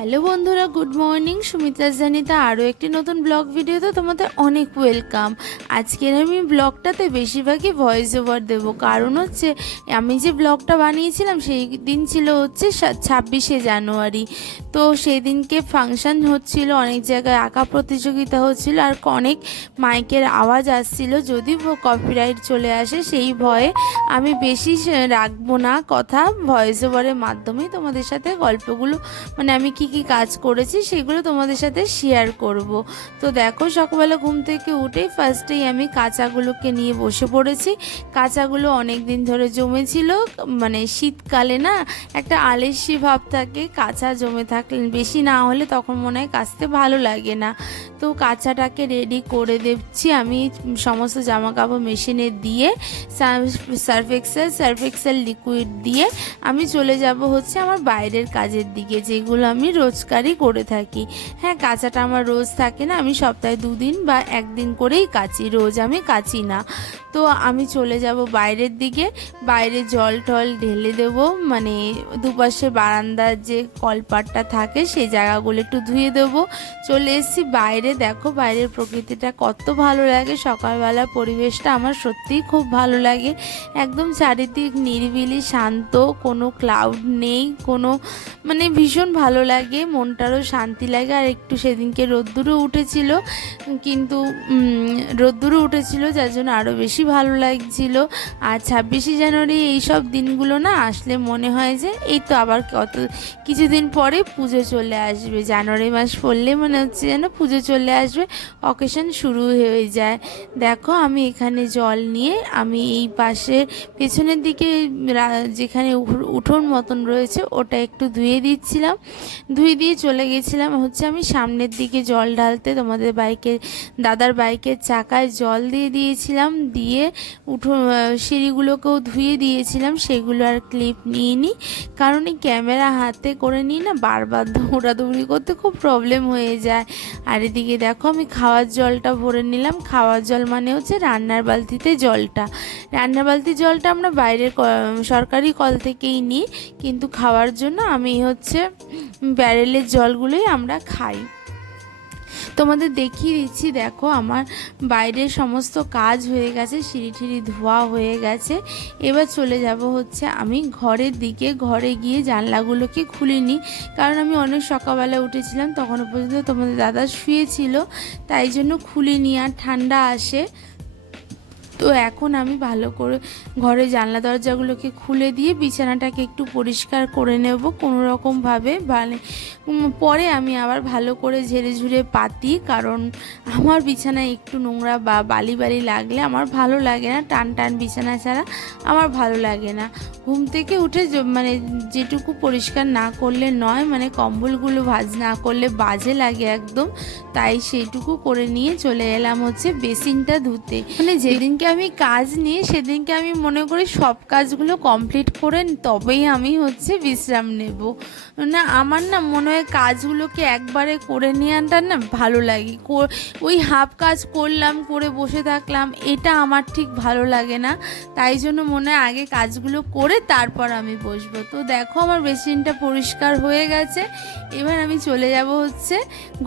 Hello বন্ধুরা, good morning. Sumita জানিতা, আরও একটি নতুন ব্লগ ভিডিওতে তোমাদের অনেক ওয়েলকাম। আজকের আমি ব্লগটাতে বেশিরভাগই ভয়েস ওভার দেবো। কারণ হচ্ছে, আমি যে ব্লগটা বানিয়েছিলাম, সেই দিন ছিল হচ্ছে ছাব্বিশে জানুয়ারি। তো সেই দিনকে ফাংশান হচ্ছিল, অনেক জায়গায় আঁকা প্রতিযোগিতা হচ্ছিল, আর অনেক মাইকের আওয়াজ আসছিল। যদি কপিরাইট চলে আসে, সেই ভয়ে আমি বেশি রাখব না। কথা ভয়েস ওভারের মাধ্যমেই তোমাদের সাথে গল্পগুলো মানে আমি কি কি কাজ করেছি সেগুলো তোমাদের সাথে শেয়ার করব। তো দেখো, সকালবেলা ঘুম থেকে উঠেই ফার্স্টেই আমি কাঁচাগুলোকে নিয়ে বসে পড়েছি। কাঁচাগুলো অনেক দিন ধরে জমেছিল মানে শীতকালে না একটা আলেসি ভাব থাকে, কাঁচা জমে থাকলে বেশি না হলে তখন মনে হয় কাচতে ভালো লাগে না। তো কাঁচাটাকে রেডি করে দিচ্ছি আমি, সমস্ত জামা কাপড় মেশিনে দিয়ে, Surf Excel Surf Excel liquid দিয়ে আমি চলে যাব হচ্ছে আমার বাইরের কাজের দিকে, যেগুলো আমি রোজকারই করে থাকি। হ্যাঁ কাঁচাটা আমার রোজ থাকে না, আমি সপ্তাহে দুদিন বা একদিন করেই কাচি, রোজ আমি কাচি না। তো আমি চলে যাব বাইরের দিকে, বাইরে জল টল ঢেলে দেব মানে দুপাশে বারান্দার যে কলপাটটা থাকে সেই জায়গাগুলো একটু ধুয়ে দেব। চলে এসেছি বাইরে, দেখো বাইরের প্রকৃতিটা কত ভালো লাগে সকালবেলা পরিবেশটা আমার সত্যিই খুব ভালো লাগে। একদম চারিদিক নিরিবিলি, শান্ত, কোনো ক্লাউড নেই, কোনো মানে ভীষণ ভালো লাগে। মনটারও শান্তি লাগে। আর একটু সেদিনকে রোদ্দুরও উঠেছিল, কিন্তু রোদ্দুরও উঠেছিল, যার জন্য আরও বেশি ভালো লাগছিল। আর ছাব্বিশে জানুয়ারি এইসব দিনগুলো না, আসলে মনে হয় যে এই তো আবার কত, কিছুদিন পরে পুজো চলে আসবে। জানুয়ারি মাস পড়লে মনে হচ্ছে যেন পুজো চলে আসবে, অকেশন শুরু হয়ে যায়। দেখো, আমি এখানে জল নিয়ে, আমি এই পাশে পেছনের দিকে যেখানে উঠোন মতন রয়েছে, ওটা একটু ধুয়ে দিচ্ছিলাম। ধুয়ে দিয়ে চলে গেছিলাম। হচ্ছে আমি সামনের দিকে জল ঢালতে তোমাদের বাইকের, দাদার বাইকের চাকায় জল দিয়ে দিয়েছিলাম। দিয়ে উঠো সিঁড়িগুলোকেও ধুয়ে দিয়েছিলাম। সেগুলো আর ক্লিপ নিয়ে নিই কারণ এই ক্যামেরা হাতে করে নিই না বারবার দৌড়াদৌড়ি করতে খুব প্রবলেম হয়ে যায়। আর এদিকে দেখো আমি খাওয়ার জলটা ভরে নিলাম। খাওয়ার জল মানে হচ্ছে রান্নার বালতিতে জলটা। রান্নার বালতির জলটা আমরা বাইরের সরকারি কল থেকেই নিই। কিন্তু খাওয়ার জন্য আমি হচ্ছে ব্যারেলের জলগুলোই আমরা খাই। তোমাদের দেখিয়ে দিচ্ছি, দেখো আমার বাইরের সমস্ত কাজ হয়ে গেছে, সিঁড়ি ঠিড়ি ধোয়া হয়ে গেছে। এবার চলে যাব হচ্ছে আমি ঘরের দিকে। ঘরে গিয়ে জানলাগুলোকে খুলিনি কারণ আমি অনেক সকালবেলা উঠেছিলাম তখনও পর্যন্ত তোমাদের দাদা শুয়েছিল, তাই জন্য খুলিনি আর ঠান্ডা আসে। তো এখন আমি ভালো করে ঘরে জানলা দরজাগুলোকে খুলে দিয়ে বিছানাটাকে একটু পরিষ্কার করে নেব কোনো রকমভাবে মানে পরে আমি আবার ভালো করে ঝেড়ে ঝুড়ে পাতি, কারণ আমার বিছানায় একটু নোংরা বা বালি বালি লাগলে আমার ভালো লাগে না। টান টান বিছানা ছাড়া আমার ভালো লাগে না। ঘুম থেকে উঠে মানে যেটুকু পরিষ্কার না করলে নয় মানে কম্বলগুলো ভাজ না করলে বাজে লাগে একদম। তাই সেইটুকু করে নিয়ে চলে এলাম হচ্ছে বেসিনটা ধুতে। মানে যেদিনকে আমি কাজ নিই, সেদিনকে আমি মনে করি সব কাজগুলো কমপ্লিট করে তবেই আমি হচ্ছে বিশ্রাম নেব। না, আমার না মনে হয় কাজগুলোকে একবারে করে নেওয়াটা না ভালো লাগে। ওই হাফ কাজ করলাম, করে বসে থাকলাম, এটা আমার ঠিক ভালো লাগে না। তাই জন্য মনে হয় আগে কাজগুলো করে তারপর আমি বসবো। তো দেখো আমার বেসিনটা পরিষ্কার হয়ে গেছে। এবার আমি চলে যাব হচ্ছে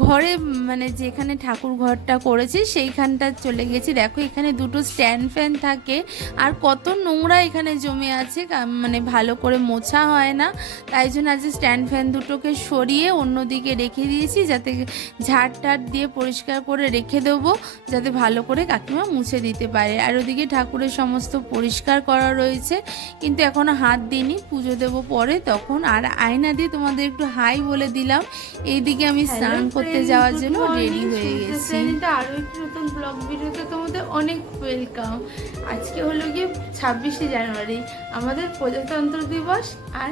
ঘরে মানে যেখানে ঠাকুর ঘরটা করেছি, সেইখানটা চলে গেছি। দেখো এখানে দুটো স্ট্যান্ড ফ্যান থাকে। আর কত নোংরা এখানে জমে আছে মানে ভালো করে মোছা হয় না। তাই জন্য আজ স্ট্যান্ড ফ্যান দুটোকে সরিয়ে অন্যদিকে রেখে দিয়েছি যাতে ঝাড় টাট দিয়ে পরিষ্কার করে রেখে দেবো যাতে ভালো করে কাকিমা মুছে দিতে পারে। আর ওদিকে ঠাকুরের সমস্ত পরিষ্কার করা রয়েছে কিন্তু এখনও হাত দিইনি পুজো দেবো পরে তখন। আর আয়না দিয়ে তোমাদের একটু হাই বলে দিলাম এইদিকে আমি স্নান করতে যাওয়ার জন্য রেডি হয়ে গেছি। আরও একটি নতুন ব্লগ ভিডিওতে তোমাদের অনেক ওয়েলকাম আজকে হলো গিয়ে ছাব্বিশে জানুয়ারি। আমাদের প্রজাতন্ত্র দিবস আর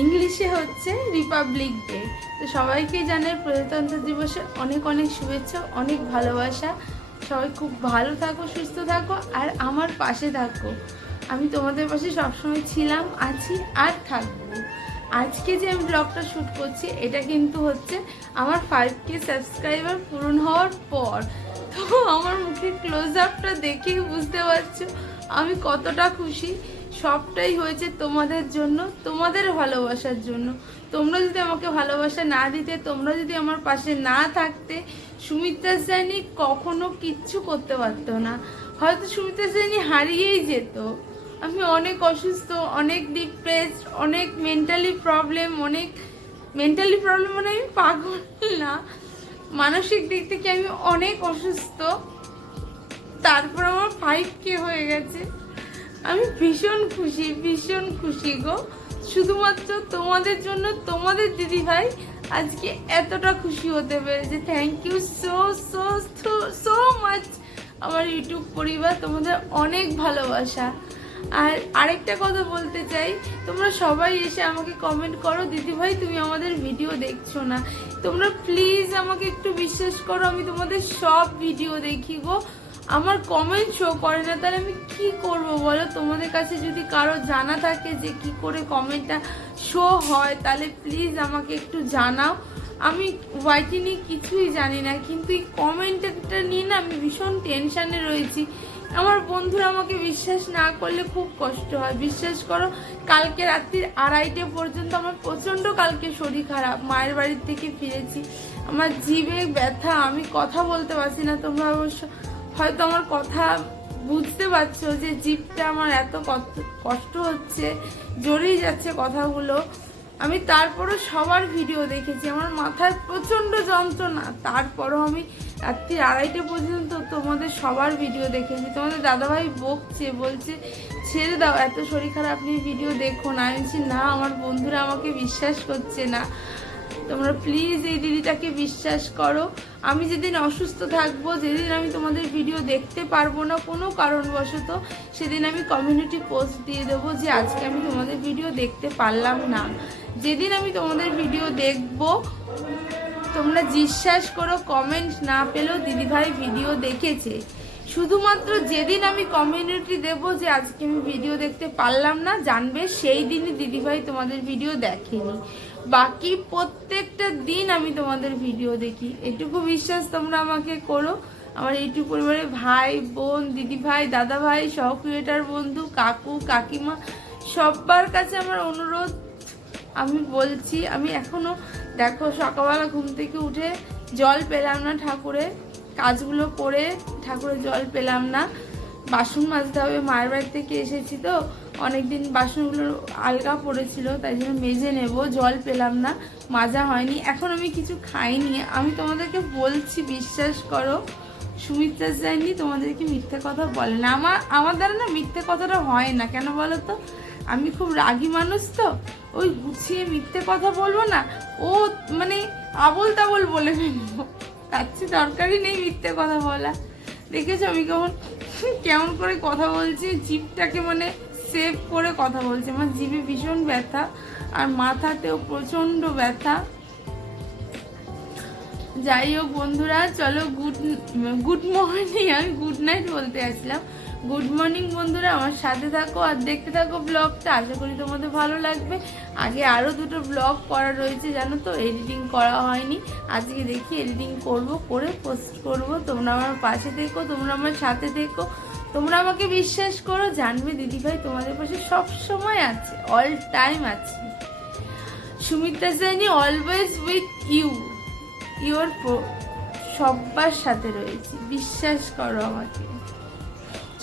ইংলিশে হচ্ছে রিপাবলিক ডে। তো সবাইকে জানে প্রজাতন্ত্র দিবসে অনেক অনেক শুভেচ্ছা, অনেক ভালোবাসা। সবাই খুব ভালো থাকো, সুস্থ থাকো আর আমার পাশে থাকো। আমি তোমাদের পাশে সবসময় ছিলাম, আছি আর থাকব। আজকে যে আমি ব্লগটা শ্যুট করছি, এটা কিন্তু হচ্ছে আমার ফাইভ কে সাবস্ক্রাইবার পূরণ হওয়ার পর। তো আমার মুখে ক্লোজ আপটা দেখেই বুঝতে পারছ। আমি কতটা খুশি। সবটাই হয়েছে তোমাদের জন্য, তোমাদের ভালোবাসার জন্য। তোমরা যদি আমাকে ভালোবাসা না দিতে, তোমরা যদি আমার পাশে না থাকতে, সুমিত্রা সেনী কখনো কিচ্ছু করতে পারতো না। হয়তো সুমিত্রা সেনী হারিয়েই যেত। আমি অনেক অসুস্থ, অনেক ডিপ্রেসড অনেক মেন্টালি প্রবলেম অনেক মেন্টালি প্রবলেম মানে আমি পাগল না। মানসিক দিক থেকে আমি অনেক অসুস্থ। তারপর আমার ফাইভ কে হয়ে গেছে। আমি ভীষণ খুশি ভীষণ খুশি গো। শুধুমাত্র তোমাদের জন্য, তোমাদের দিদি ভাই আজকে এতটা খুশি হতে পেরেছে। Thank you so so so so much আমার ইউটিউব পরিবার, তোমাদের অনেক ভালোবাসা। আর আরেকটা কথা বলতে চাই, তোমরা সবাই এসে আমাকে কমেন্ট করো। দিদি ভাই তুমি আমাদের ভিডিও দেখছ না। তোমরা প্লিজ আমাকে একটু বিশ্বাস করো, আমি তোমাদের সব ভিডিও দেখি গো। আমার কমেন্ট শো করে না, তাহলে আমি কি করব বলো? তোমাদের কাছে যদি কারও জানা থাকে যে কি করে কমেন্টটা শো হয়, তাহলে প্লিজ আমাকে একটু জানাও। আমি ওয়াইটি নিয়ে কিছুই জানি না, কিন্তু এই কমেন্টটা নিয়ে না আমি ভীষণ টেনশানে রয়েছি। আমার বন্ধুরা আমাকে বিশ্বাস না করলে খুব কষ্ট হয়। বিশ্বাস করো, কালকে রাত্রির আড়াইটে পর্যন্ত আমার প্রচণ্ড কালকে শরীর খারাপ। মায়ের বাড়ির থেকে ফিরেছি। আমার জিভে ব্যথা, আমি কথা বলতে পারছি না তোমরা অবশ্য। হয়তো আমার কথা বুঝতে পারছ যে জিভটা আমার এত কষ্ট হচ্ছে, জড়িয়ে যাচ্ছে কথাগুলো। আমি তারপরও সবার ভিডিও দেখেছি। আমার মাথায় প্রচণ্ড যন্ত্রণা। তারপরও আমি রাত্রি আড়াইটে পর্যন্ত তোমাদের সবার ভিডিও দেখেছি। তোমাদের দাদাভাই বকছে, বলছে, ছেড়ে দাও, এত শরীর খারাপ নিয়ে ভিডিও দেখো না। আমি বলছি, না, আমার বন্ধুরা আমাকে বিশ্বাস করছে না। তোমরা প্লিজ এই দিদিটাকে বিশ্বাস করো। আমি যেদিন অসুস্থ থাকব, যেদিন আমি তোমাদের ভিডিও দেখতে পারব না, কোনো কারণবশত সেদিন আমি কমিউনিটি পোস্ট দিয়ে দেবো যে, আজকে আমি তোমাদের ভিডিও দেখতে পারলাম না। যেদিন আমি তোমাদের ভিডিও দেখব তোমরা বিশ্বাস করো কমেন্ট না পেলেও দিদিভাই ভিডিও দেখেছে। শুধুমাত্র যেদিন আমি কমিউনিটি দেব যে আজকে আমি ভিডিও দেখতে পারলাম না, জানবে সেই দিনই দিদিভাই তোমাদের ভিডিও দেখেনি। বাকি প্রত্যেকটা দিন আমি তোমাদের ভিডিও দেখি। এটুকু বিশ্বাস তোমরা আমাকে করো। আমার ইউটিউব পরিবারে ভাই, বোন দিদি ভাই দাদা ভাই সহ ক্রিয়েটার বন্ধু, কাকু, কাকিমা সবার কাছে আমার অনুরোধ আমি বলছি, আমি এখনও, দেখো সকালবেলা ঘুম থেকে উঠে জল পেলাম না ঠাকুরে, কাজগুলো করে ঠাকুরের জল পেলাম না। বাসন মাজতে হবে, মায়ের বাড়ি থেকে এসেছি তো, অনেকদিন বাসনগুলো আলগা পড়েছিল, তাই জন্য মেজে নেব, জল পেলাম না, মাজা হয়নি। এখন আমি কিছু খাইনি। আমি তোমাদেরকে বলছি, বিশ্বাস করো সুমিত্রা যায়নি, তোমাদেরকে মিথ্যে কথা বলে না। আমার আমার দ্বারা না মিথ্যে কথাটা হয় না, কেন বলো তো? আমি খুব রাগী মানুষ তো ওই গুছিয়ে মিথ্যে কথা বলব না, ও মানে আবল তাবল বলে ফেলব তার চেয়ে দরকারই নেই মিথ্যে কথা বলা। দেখেছ আমি কেমন কেমন করে কথা বলছি, জিভটাকে মানে সেভ করে কথা বলছি। আমার জিভে ভীষণ ব্যথা, আর মাথাতেও প্রচণ্ড ব্যথা। যাই হোক বন্ধুরা, চলো গুড গুড মর্নিং আমি গুড নাইট বলতে আসলাম গুড মর্নিং বন্ধুরা। আমার সাথে থাকো আর দেখতে থাকো ব্লগটা আশা করি তোমাদের ভালো লাগবে। আগে আরও দুটো ব্লগ করা রয়েছে, জানো তো? এডিটিং করা হয়নি। আজকে দেখি এডিটিং করব, করে পোস্ট করব। তোমরা আমার পাশে দেখো তোমরা আমার সাথে দেখো তোমরা আমাকে বিশ্বাস করো, জানবে দিদিভাই তোমাদের পাশে সব সময় আছে অল টাইম আছে। সুমিত্রা জানি অলওয়েজ উইথ ইউ ইউর সব্বার সাথে রয়েছি। বিশ্বাস করো আমাকে।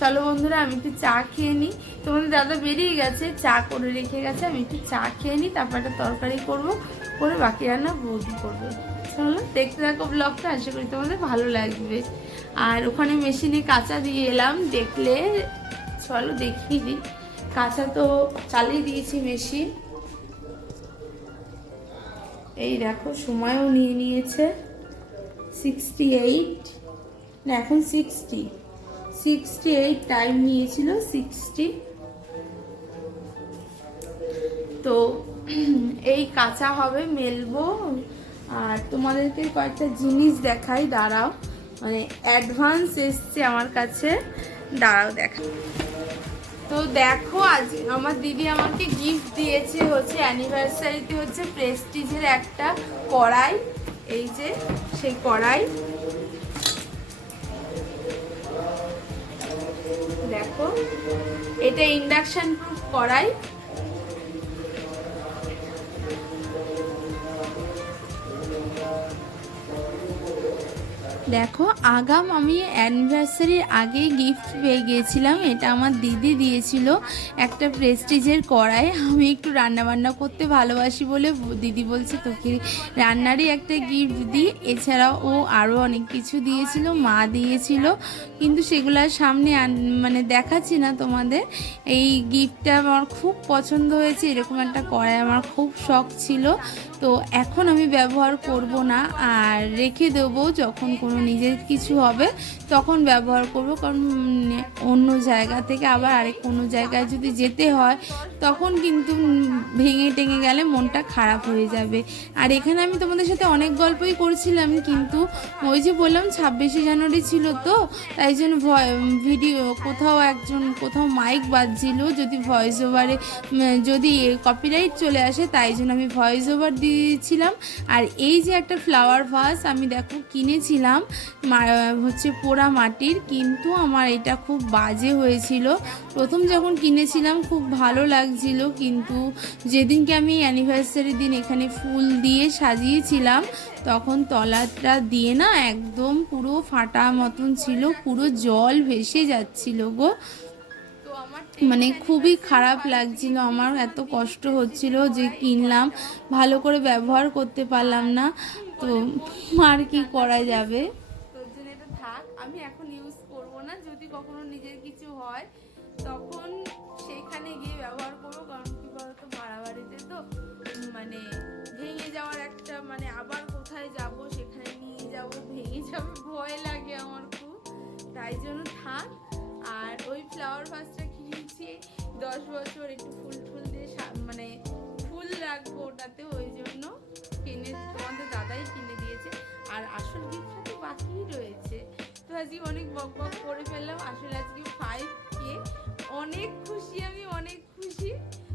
চলো বন্ধুরা, আমি একটু চা খেয়ে নিই। তোমাদের দাদা বেরিয়ে গেছে, চা করে রেখে গেছে, আমি একটু চা খেয়ে নিই, তারপর একটা তরকারি করব, করে বাকি রান্না বৌদি করবে। চলো, দেখতে থাকো ব্লগটা আশা করি তোমাদের ভালো লাগবে। আর ওখানে মেশিনে কাঁচা দিয়ে এলাম, দেখলে, চলো দেখিয়ে দিই। কাঁচা তো চালিয়ে দিয়েছি মেশিন এই দেখো, সময়ও নিয়ে নিয়েছে। সিক্সটি এইট না, এখন সিক্সটি সিক্সটি এইট টাইম নিয়েছিল, সিক্সটি। তো এই কাঁচা হবে মেলবো। আর তোমাদেরকে কয়েকটা জিনিস দেখাই, দাঁড়াও। মানে অ্যাডভান্স এসছে আমার কাছে, দাঁড়াও দেখা। তো দেখো আজ আমার দিদি আমাকে গিফট দিয়েছে, হচ্ছে অ্যানিভার্সারিতে হচ্ছে প্রেস্টিজের একটা কড়াই। এই যে সেই কড়াই। দেখো। এটা ইন্ডাকশান প্রুফ কড়াই দেখো, আগাম আমি অ্যানিভার্সারির আগে গিফট পেয়ে গিয়েছিলাম, এটা আমার দিদি দিয়েছিল একটা প্রেস্টিজের কড়াই। আমি একটু রান্না বান্না করতে ভালোবাসি বলে দিদি বলছে, তোকে রান্নারই একটা গিফট দিই। এছাড়াও ও আরও অনেক কিছু দিয়েছিল, মা দিয়েছিল, কিন্তু সেগুলো আর সামনে মানে দেখাচ্ছি না তোমাদের। এই গিফটটা আমার খুব পছন্দ হয়েছে, এরকম একটা কড়াই আমার খুব শখ ছিল। তো এখন আমি ব্যবহার করব না, আর রেখে দেবো যখন কোনো নিজের কিছু হবে, তখন ব্যবহার করব। কারণ অন্য জায়গা থেকে আবার আরেক কোনো জায়গায় যদি যেতে হয়, তখন কিন্তু ভেঙে টেঙে গেলে মনটা খারাপ হয়ে যাবে। আর এখানে আমি তোমাদের সাথে অনেক গল্পই করছিলাম, কিন্তু ওই যে বললাম, ছাব্বিশে জানুয়ারি ছিল তো, তাই জন্য ভিডিও, কোথাও একজন, কোথাও মাইক বাজছিল, যদি ভয়েস ওভারে যদি কপিরাইট চলে আসে, তাই জন্য আমি ভয়েস ওভার দিয়েছিলাম। আর এই যে একটা ফ্লাওয়ার ভাস আমি দেখো, কিনেছিলাম হচ্ছে পোড়া মাটির, কিন্তু আমার এটা খুব বাজে হয়েছিল। প্রথম যখন কিনেছিলাম, খুব ভালো লাগছিল, কিন্তু যেদিনকে আমি অ্যানিভার্সারি দিন এখানে ফুল দিয়ে সাজিয়েছিলাম, তখন তলাটা দিয়ে না একদম পুরো ফাটা মতন ছিল, পুরো জল ভেসে যাচ্ছিল গো। মানে খুবই খারাপ লাগছিল, আমার এত কষ্ট হচ্ছিল যে কিনলাম, ভালো করে ব্যবহার করতে পারলাম না, তো আর কি করা যাবে? আমি এখন ইউজ করব না। যদি কখনো নিজের কিছু হয়, তখন সেখানে গিয়ে ব্যবহার করব। কারণ কি বলতো ভাড়া বাড়িতে তো মানে ভেঙে যাওয়ার একটা মানে আবার কোথায় যাব, সেখানে নিয়ে যাব, ভেঙে যাবে, ভয় লাগে আমার খুব। তাই জন্য থাক। আর ওই ফ্লাওয়ার ভাসটা কিনেছি, দশ বছর একটু ফুল ফুল দিয়ে মানে ফুল রাখব ওটাতে, ওই জন্য কিনে, তোমাদের দাদাই কিনে দিয়েছে। আর আসল গিফটটা তো বাকিই রয়েছে। তো আজকে অনেক বক বক করে ফেললাম। আসলে আজকে ফাইভ কে। অনেক খুশি আমি, অনেক খুশি।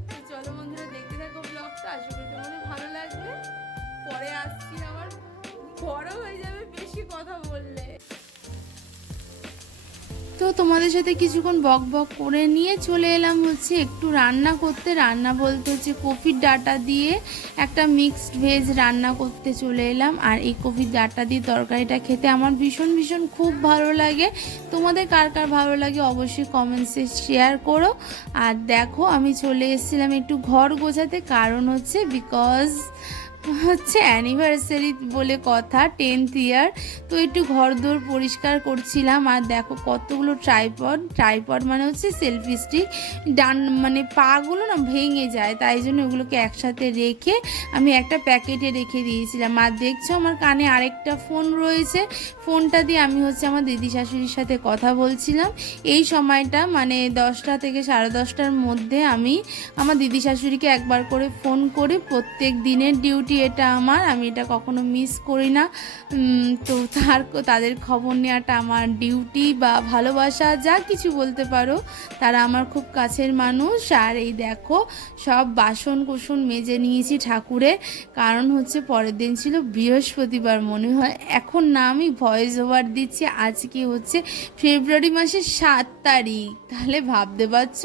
তো চলো বন্ধুরা, দেখতে থাকো ব্লগটা আশা করি তোমাদের ভালো লাগবে। পরে আসছি আবার। বড় হয়ে যাবে বেশি কথা বললে। তো তোমাদের সাথে কিছুক্ষণ বক বক করে নিয়ে চলে এলাম হচ্ছে একটু রান্না করতে। রান্না বলতে হচ্ছে কফির ডাটা দিয়ে একটা মিক্সড ভেজ রান্না করতে চলে এলাম। আর এই কফির ডাটা দিয়ে তরকারিটা খেতে আমার ভীষণ ভীষণ খুব ভালো লাগে। তোমাদের কার কার ভালো লাগে অবশ্যই কমেন্টসে শেয়ার করো। আর দেখো আমি চলে এসেছিলাম একটু ঘর গোছাতে, কারণ হচ্ছে বিকজ হচ্ছে অ্যানিভার্সারি বলে কথা টেন্থ ইয়ার তো একটু ঘর দোর পরিষ্কার করছিলাম, আর দেখো কতগুলো ট্রাইপড ট্রাইপড মানে হচ্ছে সেলফি স্টিক ডান মানে পাগুলো না ভেঙে যায়, তাই জন্য ওগুলোকে একসাথে রেখে আমি একটা প্যাকেটে রেখে দিয়েছিলাম। আর দেখছ আমার কানে আরেকটা ফোন রয়েছে ফোনটা দিয়ে আমি হচ্ছে আমার দিদি শাশুড়ির সাথে কথা বলছিলাম। এই সময়টা মানে দশটা থেকে সাড়ে দশটার মধ্যে আমি আমার দিদি শাশুড়িকে একবার করে ফোন করে প্রত্যেক দিনের ডিউটি এটা আমার, আমি এটা কখনো মিস করি না। তো তার, তাদের খবর নেওয়াটা আমার ডিউটি বা ভালোবাসা, যা কিছু বলতে পারো, তারা আমার খুব কাছের মানুষ। আর এই দেখো, সব বাসন কুসন মেজে নিয়েছি ঠাকুরের কারণ হচ্ছে পরের দিন ছিল বৃহস্পতিবার, মনে হয়। এখন না, আমি ভয়েস ওভার দিচ্ছি। আজকে হচ্ছে ফেব্রুয়ারি মাসের সাত তারিখ। তাহলে ভাবতে পারছ?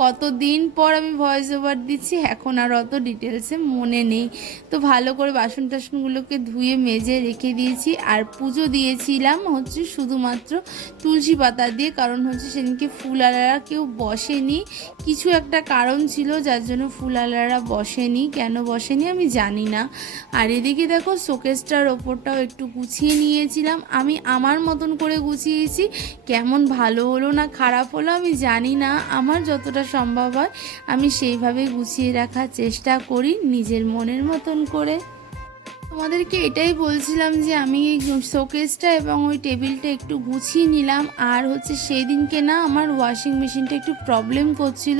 কতদিন পর আমি ভয়েস ওভার দিচ্ছি, এখন আর অত ডিটেলসে মনে নেই। তো ভালো করে বাসন টাসনগুলোকে ধুয়ে মেজে রেখে দিয়েছি, আর পুজো দিয়েছিলাম হচ্ছে শুধুমাত্র তুলসী পাতা দিয়ে, কারণ হচ্ছে সেদিনকে ফুল আলারা কেউ বসেনি। কিছু একটা কারণ ছিল, যার জন্য ফুল আলারা বসেনি। কেন বসেনি আমি জানি না। আর এদিকে দেখো শোকেসটার ওপরটাও একটু গুছিয়ে নিয়েছিলাম। আমি আমার মতন করে গুছিয়েছি, কেমন ভালো হলো না খারাপ হলো আমি জানি না। আমার যতটা সম্ভব হয় আমি সেইভাবে গুছিয়ে রাখার চেষ্টা করি নিজের মনের মতন করে। তোমাদেরকে এটাই বলছিলাম যে আমি শোকেসটা এবং ওই টেবিলটা একটু গুছিয়ে নিলাম। আর হচ্ছে সেই দিনকে না আমার ওয়াশিং মেশিনটা একটু প্রবলেম করছিল।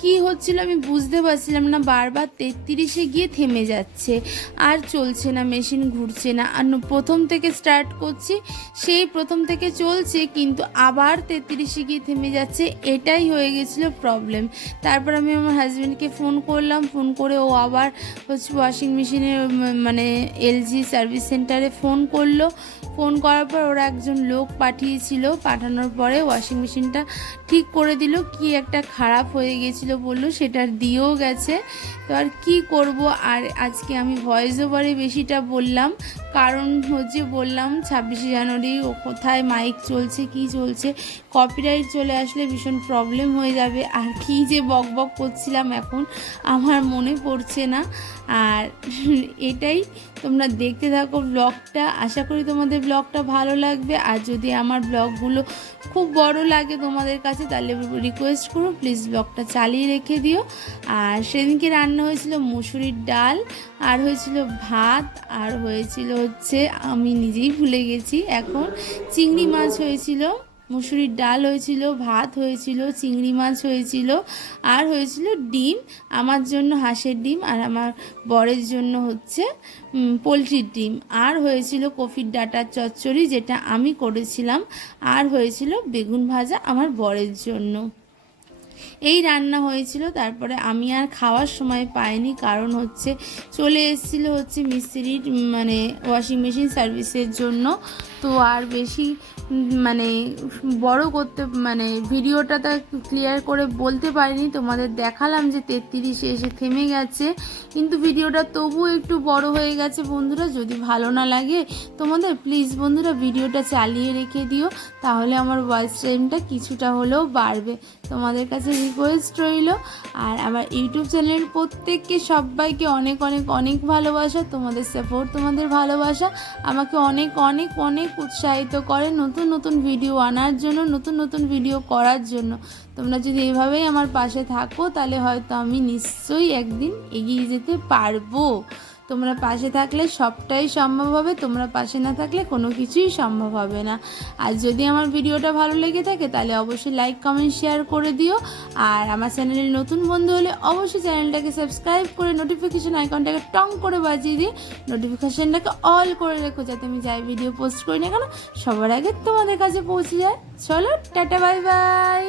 কি হচ্ছিল আমি বুঝতে পারছিলাম না, বারবার তেত্রিশে গিয়ে থেমে যাচ্ছে। আর চলছে না, মেশিন ঘুরছে না। আর প্রথম থেকে স্টার্ট করছি, সেই প্রথম থেকে চলছে, কিন্তু আবার তেত্রিশে গিয়ে থেমে যাচ্ছে। এটাই হয়ে গেছিল প্রবলেম। তারপর আমি আমার হাজব্যান্ডকে ফোন করলাম, ফোন করে ও আবার হচ্ছে ওয়াশিং মেশিনের মানে এলজি সার্ভিস সেন্টারে ফোন করল। ফোন করার পর ওরা একজন লোক পাঠিয়েছিল। পাঠানোর পরে ওয়াশিং মেশিনটা ঠিক করে দিল। কি একটা খারাপ হয়ে গেছিল বলল, সেটা দিয়েও গেছে। তো আর কি করব? আর আজকে আমি ভয়েস ওভারে বেশিটা বললাম। কারণ হচ্ছে বললাম, ছাব্বিশে জানুয়ারি ও কোথায় মাইক চলছে, কি চলছে? কপিরাইট চলে আসলে ভীষণ প্রবলেম হয়ে যাবে। আর কি যে বক বক করছিলাম এখন, আমার মনে পড়ছে না। আর এটাই তোমরা দেখতে থাকো ব্লগটা আশা করি তোমাদের ব্লগটা ভালো লাগবে। আর যদি আমার ব্লগগুলো খুব বড় লাগে তোমাদের কাছে, তাহলে রিকোয়েস্ট করো প্লিজ ব্লগটা চালিয়ে রেখে দিও। আর সেদিনকে রান্না হয়েছিল মুসুরির ডাল, আর হয়েছিল ভাত, আর হয়েছিল হচ্ছে, আমি নিজেই ভুলে গেছি, এখন চিংড়ি মাছ হয়েছিল। মুসুরির ডাল হয়েছিল, ভাত হয়েছিল, চিংড়ি মাছ হয়েছিল, আর হয়েছিল ডিম। আমার জন্য হাঁসের ডিম আর আমার বরের জন্য হচ্ছে পোলট্রির ডিম। আর হয়েছিল কফির ডাটার চচ্চড়ি যেটা আমি করেছিলাম। আর হয়েছিল বেগুন ভাজা আমার বরের জন্য। এই রান্না হয়েছিল, তারপরে আমি আর খাওয়ার সময় পাইনি, কারণ হচ্ছে চলে এসেছিল হচ্ছে মিস্ত্রির মানে ওয়াশিং মেশিন সার্ভিসের জন্য। তো আর বেশি মানে বড় করতে মানে ভিডিওটা তো ক্লিয়ার করে বলতে পারিনি, তোমাদের দেখালাম যে তেত্রিশে এসে থেমে গেছে, কিন্তু ভিডিওটা তবু একটু বড় হয়ে গেছে বন্ধুরা, যদি ভালো না লাগে, তোমাদের প্লিজ বন্ধুরা, ভিডিওটা চালিয়ে রেখে দিও, তাহলে আমার ভয়েস টাইমটা কিছুটা হলেও বাড়বে। তোমাদের কাছে রিকোয়েস্ট রইল। আর আমার ইউটিউব চ্যানেলের প্রত্যেককে সবাইকে অনেক অনেক অনেক ভালোবাসা। তোমাদের সাপোর্ট তোমাদের ভালোবাসা আমাকে অনেক অনেক অনেক উৎসাহিত করে নতুন নতুন ভিডিও আনার জন্য, নতুন নতুন ভিডিও করার জন্য। তোমরা যদি এভাবেই আমার পাশে থাকো, তাহলে হয়তো আমি নিশ্চয়ই একদিন এগিয়ে যেতে পারব। তোমরা পাশে থাকলে সবটাই সম্ভব হবে, তোমরা পাশে না থাকলে কোনো কিছুই সম্ভব হবে না। আর যদি আমার ভিডিওটা ভালো লেগে থাকে, তাহলে অবশ্যই লাইক কমেন্ট শেয়ার করে দিও। আর আমার চ্যানেলের নতুন বন্ধু হলে অবশ্যই চ্যানেলটাকে সাবস্ক্রাইব করে নোটিফিকেশান আইকনটাকে টং করে বাজিয়ে দিয়ে নোটিফিকেশানটাকে অল করে রেখো যাতে আমি যাই ভিডিও পোস্ট করি না কেন, সবার আগে তোমাদের কাছে পৌঁছে যায়। চলো, টাটা বাই বাই